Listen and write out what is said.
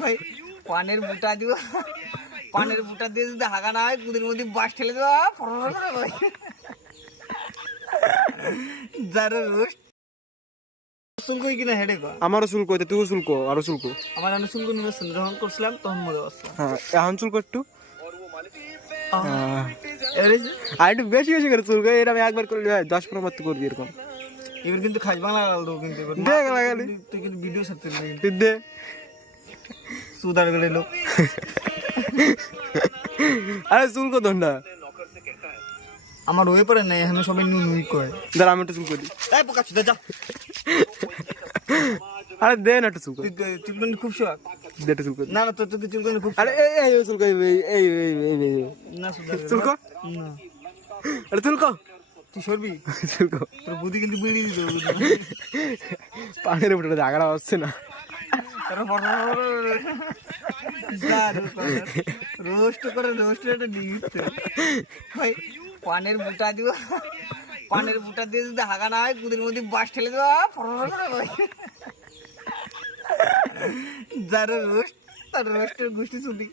ভাই পানের বুটা দিব, পানের বুটা দিয়ে যদি হাগা না হয় কুদির মধ্যে বাস ঠেলে দেওয়া ভাই যার রোস্ট শুল্ক কিনা হেডে কর। আমারও শুল্ক হইতে তুই শুল্ক আরো শুল্ক। আমার আমি শুল্ক নিবেছেন যখন করছিলাম তখন মজা আসছে। হ্যাঁ এখন শুল্ক একটু আর একটু বেশি বেশি করে শুল্ক। এর আমি একবার করলে 10-15 মাত্র করবি এরকম। এবার কিন্তু খাস বাংলা লাগালো কিন্তু এবার দেখ লাগালি তুই কিন্তু ভিডিও সাথে তুই দে সুদার গেলে লোক। আরে শুল্ক ধন্ডা আমার ওয়ে পরে নাই এখন সবাই নুই নুই কয়। দাঁড়া আমি একটু শুল্ক দিই। এই পোকা চুদা যা। আরে দে না একটু শুল্ক, চুলকানি খুব শখ। দে একটু শুল্ক। না না তোর তো চুলকানি খুব আরে এই এই শুল্ক এই এই এই না সুদার শুল্ক না আরে শুল্ক তুই সরবি শুল্ক তোর বুদ্ধি কিন্তু বিড়ি দিতে পানের উপরে জায়গাটা হচ্ছে না। রোস্ট করে রোস্ট একটা দিচ্ছে ভাই পানের বুটা দিব, পানের বুটা দিয়ে যদি হাগা না হয় কুদির মধ্যে বাস ঠেলে দেওয়া ভাই যার রোস্ট তার রোস্টের গোষ্ঠী শুধু